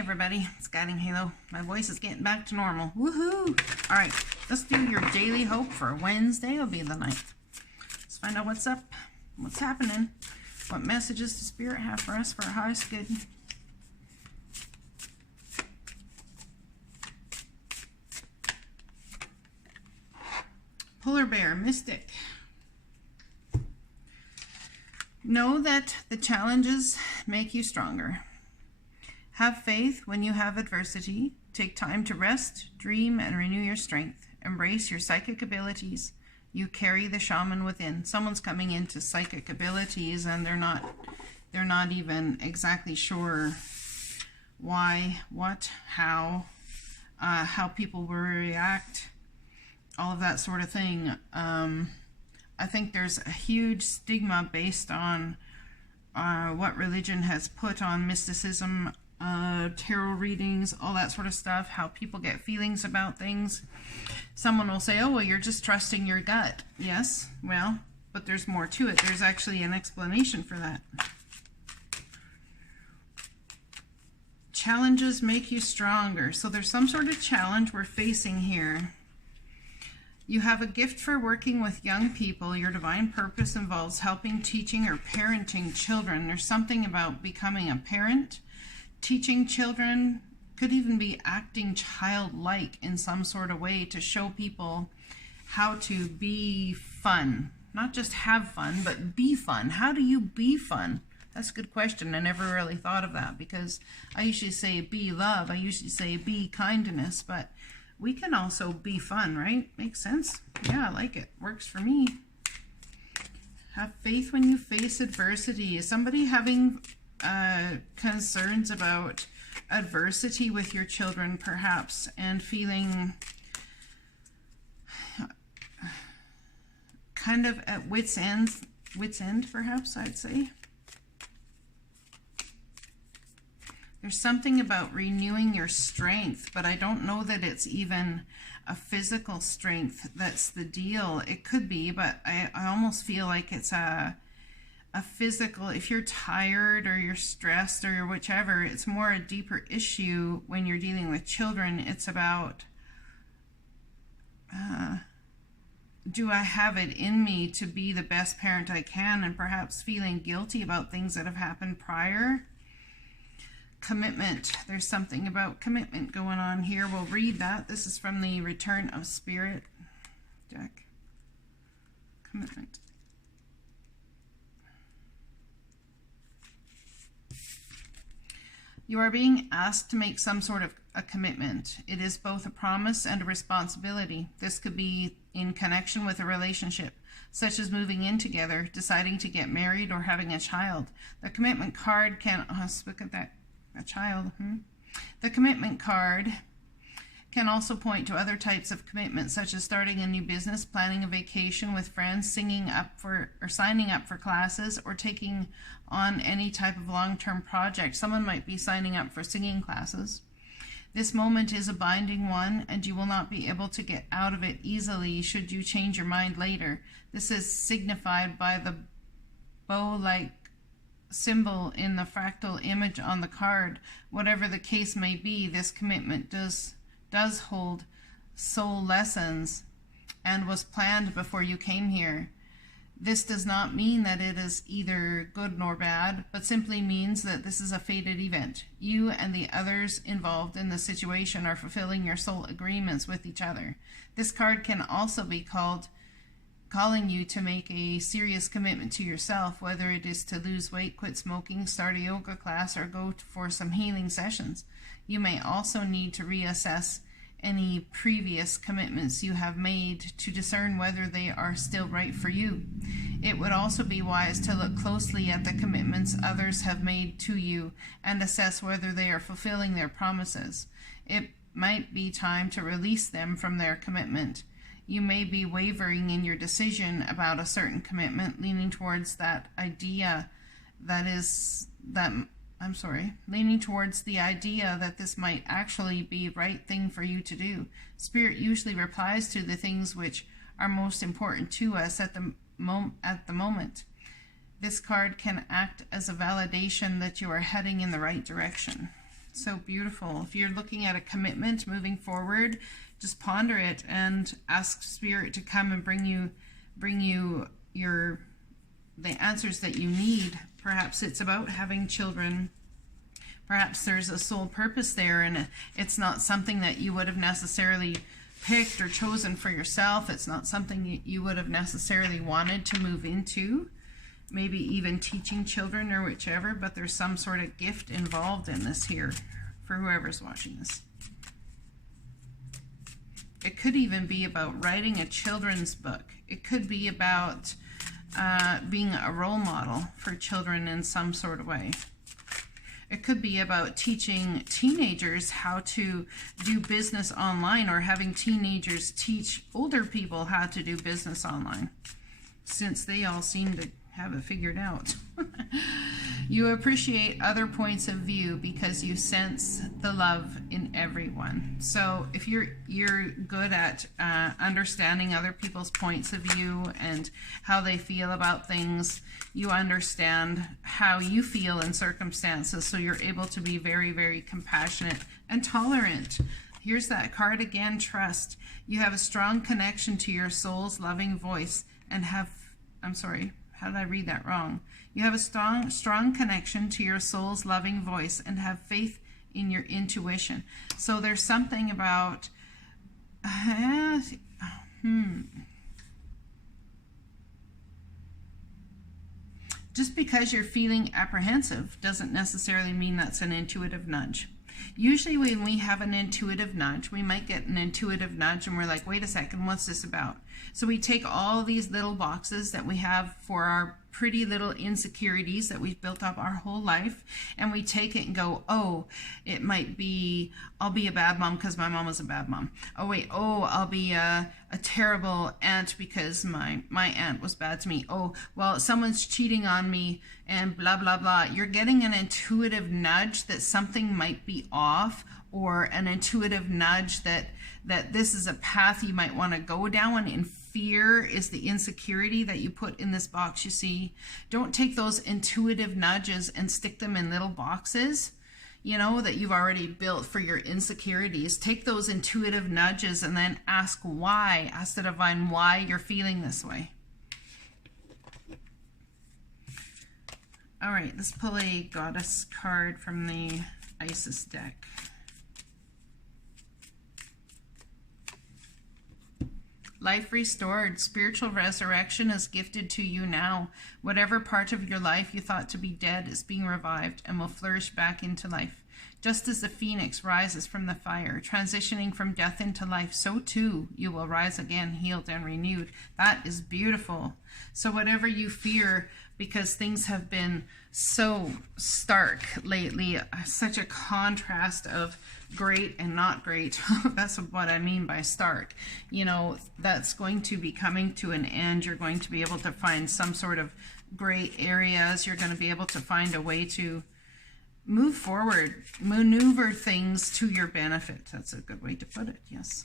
everybody, it's GuidingHalo. My voice is getting back to normal. Woohoo! Alright, let's do your daily hope for Wednesday. It'll be the 9th. Let's find out what's up, what's happening, what messages does Spirit have for us for our highest good. Polar Bear, Mystic. Know that the challenges make you stronger. Have faith when you have adversity. Take time to rest, dream, and renew your strength. Embrace your psychic abilities. You carry the shaman within. Someone's coming into psychic abilities and they're not even exactly sure why, what, how people will react, all of that sort of thing. I think there's a huge stigma based on what religion has put on mysticism, tarot readings, all that sort of stuff, how people get feelings about things. Someone will say, oh, well, you're just trusting your gut. Yes, well, but there's more to it. There's actually an explanation for that. Challenges make you stronger. So there's some sort of challenge we're facing here. You have a gift for working with young people. Your divine purpose involves helping, teaching, or parenting children. There's something about becoming a parent. Teaching children, could even be acting childlike in some sort of way to show people how to be fun. Not just have fun, but be fun. How do you be fun? That's a good question. I never really thought of that, because I usually say be love. I usually say be kindness, but we can also be fun, right? Makes sense? Yeah, I like it. Works for me. Have faith when you face adversity. Is somebody having concerns about adversity with your children, perhaps, and feeling kind of at wit's end, perhaps, I'd say? There's something about renewing your strength, but I don't know that it's even a physical strength that's the deal. It could be, but I almost feel like it's a physical, if you're tired or you're stressed or you're whichever, it's more a deeper issue when you're dealing with children. It's about, do I have it in me to be the best parent I can, and perhaps feeling guilty about things that have happened prior. Commitment. There's something about commitment going on here. We'll read that. This is from the Return of Spirit deck. Commitment. You are being asked to make some sort of a commitment. It is both a promise and a responsibility. This could be in connection with a relationship, such as moving in together, deciding to get married, or having a child. The commitment card can, look at that, a child. The commitment card can also point to other types of commitments, such as starting a new business, planning a vacation with friends, signing up for classes, or taking on any type of long-term project. Someone might be signing up for singing classes. This moment is a binding one, and you will not be able to get out of it easily should you change your mind later. This is signified by the bow-like symbol in the fractal image on the card. Whatever the case may be, this commitment does hold soul lessons and was planned before you came here. This does not mean that it is either good nor bad, but simply means that this is a fated event. You and the others involved in the situation are fulfilling your soul agreements with each other. This card can also be calling you to make a serious commitment to yourself, whether it is to lose weight, quit smoking, start a yoga class, or go for some healing sessions. You may also need to reassess any previous commitments you have made to discern whether they are still right for you. It would also be wise to look closely at the commitments others have made to you and assess whether they are fulfilling their promises. It might be time to release them from their commitment. You may be wavering in your decision about a certain commitment, leaning towards the idea that this might actually be the right thing for you to do. Spirit usually replies to the things which are most important to us at the moment. This card can act as a validation that you are heading in the right direction. So beautiful. If you're looking at a commitment moving forward, just ponder it and ask Spirit to come and bring you the answers that you need. Perhaps it's about having children. Perhaps there's a soul purpose there, and it's not something that you would have necessarily picked or chosen for yourself. It's not something you would have necessarily wanted to move into, maybe even teaching children or whichever, but there's some sort of gift involved in this here for whoever's watching this. It could even be about writing a children's book. It could be about being a role model for children in some sort of way. It could be about teaching teenagers how to do business online, or having teenagers teach older people how to do business online, since they all seem to have it figured out. You appreciate other points of view because you sense the love in everyone. So if you're good at understanding other people's points of view and how they feel about things, you understand how you feel in circumstances, so you're able to be very, very compassionate and tolerant. Here's that card again, trust. You have a strong connection to your soul's loving voice and have, I'm sorry, how did I read that wrong? You have a strong connection to your soul's loving voice and have faith in your intuition. So there's something about, just because you're feeling apprehensive doesn't necessarily mean that's an intuitive nudge. Usually when we have an intuitive nudge, we might get an intuitive nudge and we're like, wait a second, what's this about? So we take all these little boxes that we have for our pretty little insecurities that we've built up our whole life, and we take it and go, oh, it might be, I'll be a bad mom because my mom was a bad mom. Oh wait, oh, I'll be a terrible aunt because my aunt was bad to me. Oh, well, someone's cheating on me and blah, blah, blah. You're getting an intuitive nudge that something might be off, or an intuitive nudge that this is a path you might want to go down, and fear is the insecurity that you put in this box. You see, don't take those intuitive nudges and stick them in little boxes, you know, that you've already built for your insecurities. Take those intuitive nudges and then ask why. Ask the divine why you're feeling this way. All right, let's pull a goddess card from the Isis deck. Life restored. Spiritual resurrection is gifted to you now. Whatever part of your life you thought to be dead is being revived and will flourish back into life. Just as the phoenix rises from the fire, transitioning from death into life, so too you will rise again, healed and renewed. That is beautiful. So whatever you fear, because things have been so stark lately, such a contrast of great and not great. That's what I mean by stark. You know, that's going to be coming to an end. You're going to be able to find some sort of gray areas. You're going to be able to find a way to move forward, maneuver things to your benefit. That's a good way to put it, yes.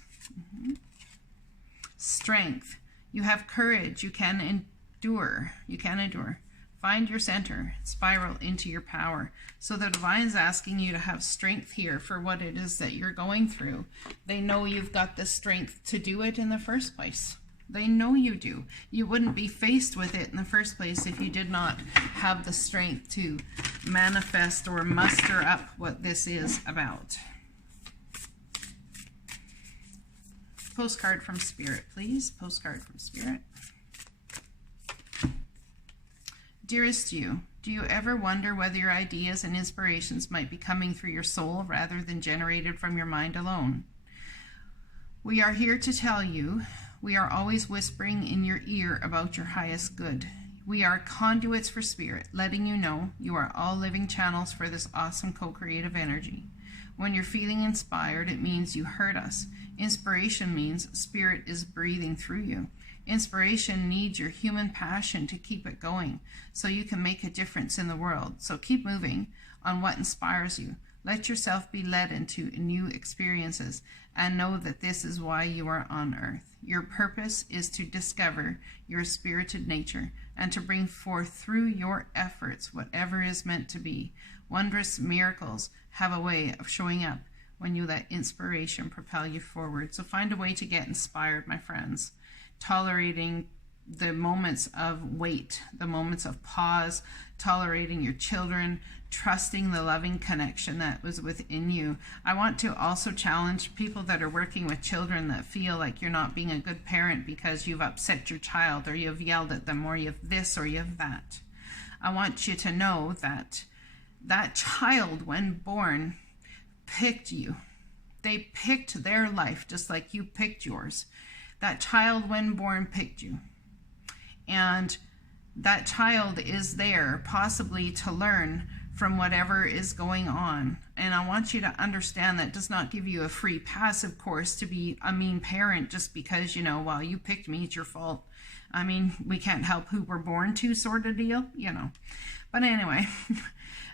Strength. You have courage. You can endure. You can endure. Find your center, spiral into your power. So the divine is asking you to have strength here for what it is that you're going through. They know you've got the strength to do it in the first place. They know you do. You wouldn't be faced with it in the first place if you did not have the strength to manifest or muster up what this is about. Postcard from Spirit, please. Postcard from Spirit. Dearest you, do you ever wonder whether your ideas and inspirations might be coming through your soul rather than generated from your mind alone? We are here to tell you, we are always whispering in your ear about your highest good. We are conduits for spirit, letting you know you are all living channels for this awesome co-creative energy. When you're feeling inspired, it means you heard us. Inspiration means spirit is breathing through you. Inspiration needs your human passion to keep it going so you can make a difference in the world. So keep moving on what inspires you. Let yourself be led into new experiences and know that this is why you are on earth. Your purpose is to discover your spirited nature and to bring forth through your efforts whatever is meant to be. Wondrous miracles have a way of showing up when you let inspiration propel you forward. So find a way to get inspired, my friends. Tolerating the moments of wait, the moments of pause, tolerating your children, trusting the loving connection that was within you. I want to also challenge people that are working with children that feel like you're not being a good parent because you've upset your child, or you've yelled at them, or you have this or you have that. I want you to know that that child, when born, picked you. They picked their life just like you picked yours. That child, when born, picked you. And that child is there possibly to learn from whatever is going on. And I want you to understand that does not give you a free pass, of course, to be a mean parent just because, well, you picked me, it's your fault. I mean, we can't help who we're born to, sort of deal, But anyway,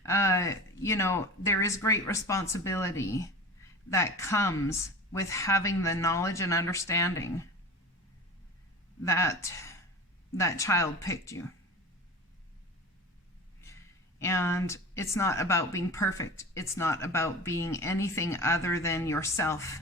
there is great responsibility that comes with having the knowledge and understanding that that child picked you. And it's not about being perfect. It's not about being anything other than yourself.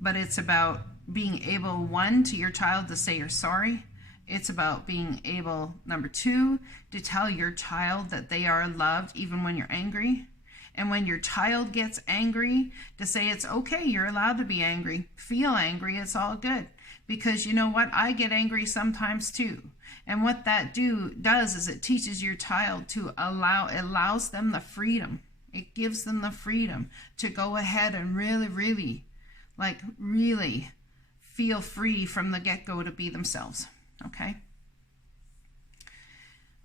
But it's about being able, one, to your child to say you're sorry. It's about being able, number two, to tell your child that they are loved even when you're angry. And when your child gets angry, to say it's okay, you're allowed to be angry. Feel angry, it's all good. Because you know what? I get angry sometimes too. And what that does is it teaches your child to allows them the freedom. It gives them the freedom to go ahead and really feel free from the get-go to be themselves. Okay?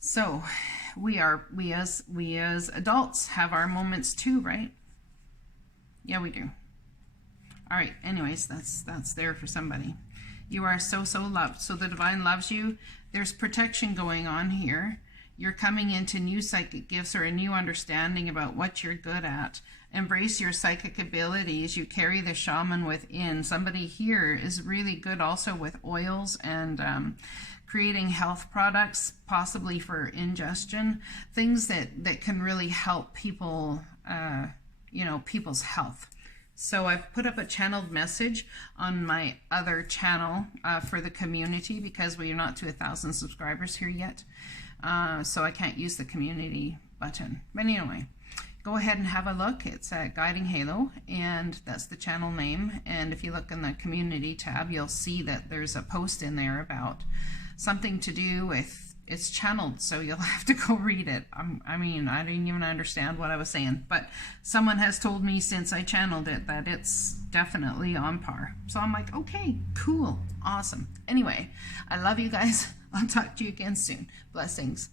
So we as adults have our moments too, right? Yeah, we do. All right, anyways, that's there for somebody. You are so loved. So the divine loves you. There's protection going on here. You're coming into new psychic gifts or a new understanding about what you're good at. Embrace your psychic abilities. You carry the shaman within. Somebody here is really good also with oils and creating health products, possibly for ingestion, things that can really help people, people's health. So I've put up a channeled message on my other channel for the community because we are not to 1,000 subscribers here yet. So I can't use the community button. But anyway, go ahead and have a look. It's at GuidingHalo, and that's the channel name. And if you look in the community tab, you'll see that there's a post in there about something to do with, it's channeled, so you'll have to go read it. I didn't even understand what I was saying, but someone has told me since I channeled it that it's definitely on par. So I'm like, okay, cool, awesome. Anyway, I love you guys. I'll talk to you again soon. Blessings.